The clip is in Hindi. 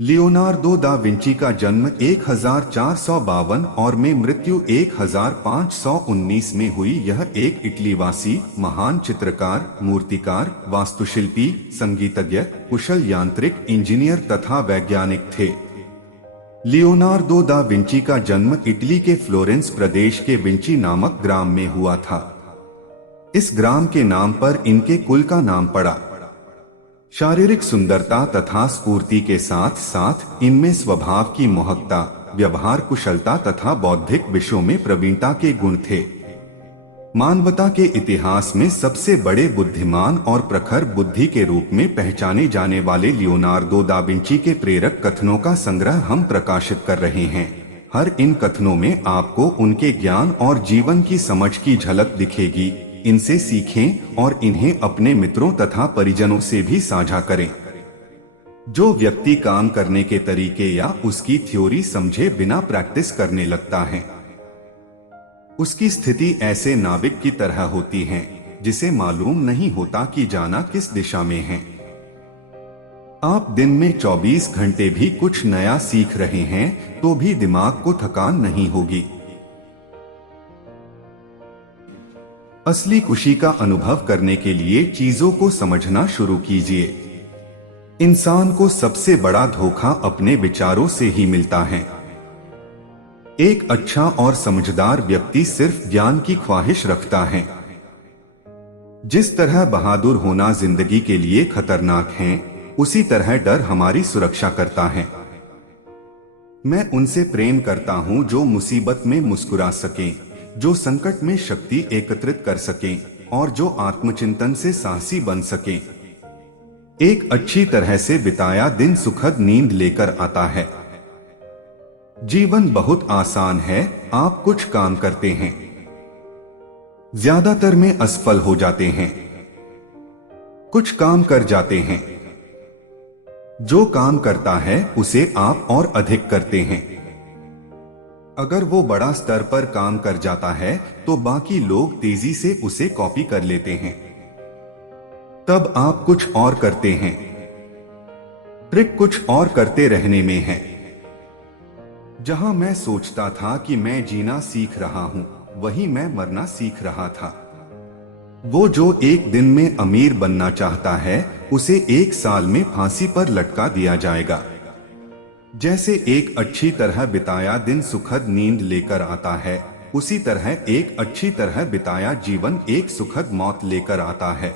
लियोनार्दो दा विंची का जन्म 1452 और में मृत्यु 1519 में हुई। यह एक इटलीवासी महान चित्रकार, मूर्तिकार, वास्तुशिल्पी, संगीतज्ञ, कुशल यांत्रिक इंजीनियर तथा वैज्ञानिक थे। लियोनार्दो दा विंची का जन्म इटली के फ्लोरेंस प्रदेश के विंची नामक ग्राम में हुआ था। इस ग्राम के नाम पर इनके कुल का नाम पड़ा। शारीरिक सुंदरता तथा स्फूर्ति के साथ साथ इनमें स्वभाव की मोहकता, व्यवहार कुशलता तथा बौद्धिक विषयों में प्रवीणता के गुण थे। मानवता के इतिहास में सबसे बड़े बुद्धिमान और प्रखर बुद्धि के रूप में पहचाने जाने वाले लियोनार्दो दा विंची के प्रेरक कथनों का संग्रह हम प्रकाशित कर रहे हैं। हर इन कथनों में आपको उनके ज्ञान और जीवन की समझ की झलक दिखेगी। इनसे सीखें और इन्हें अपने मित्रों तथा परिजनों से भी साझा करें। जो व्यक्ति काम करने के तरीके या उसकी थ्योरी समझे बिना प्रैक्टिस करने लगता है, उसकी स्थिति ऐसे नाविक की तरह होती है जिसे मालूम नहीं होता कि जाना किस दिशा में है। आप दिन में 24 घंटे भी कुछ नया सीख रहे हैं तो भी दिमाग को थकान नहीं होगी। असली खुशी का अनुभव करने के लिए चीजों को समझना शुरू कीजिए। इंसान को सबसे बड़ा धोखा अपने विचारों से ही मिलता है। एक अच्छा और समझदार व्यक्ति सिर्फ ज्ञान की ख्वाहिश रखता है। जिस तरह बहादुर होना जिंदगी के लिए खतरनाक है, उसी तरह डर हमारी सुरक्षा करता है। मैं उनसे प्रेम करता हूं जो मुसीबत में मुस्कुरा सकें, जो संकट में शक्ति एकत्रित कर सकें और जो आत्मचिंतन से साहसी बन सकें। एक अच्छी तरह से बिताया दिन सुखद नींद लेकर आता है। जीवन बहुत आसान है। आप कुछ काम करते हैं, ज्यादातर में असफल हो जाते हैं। कुछ काम कर जाते हैं। जो काम करता है उसे आप और अधिक करते हैं। अगर वो बड़ा स्तर पर काम कर जाता है तो बाकी लोग तेजी से उसे कॉपी कर लेते हैं। तब आप कुछ और करते हैं। ट्रिक कुछ और करते रहने में है। जहां मैं सोचता था कि मैं जीना सीख रहा हूं, वहीं मैं मरना सीख रहा था। वो जो एक दिन में अमीर बनना चाहता है, उसे 1 साल में फांसी पर लटका दिया जाएगा। जैसे एक अच्छी तरह बिताया दिन सुखद नींद लेकर आता है, उसी तरह एक अच्छी तरह बिताया जीवन एक सुखद मौत लेकर आता है।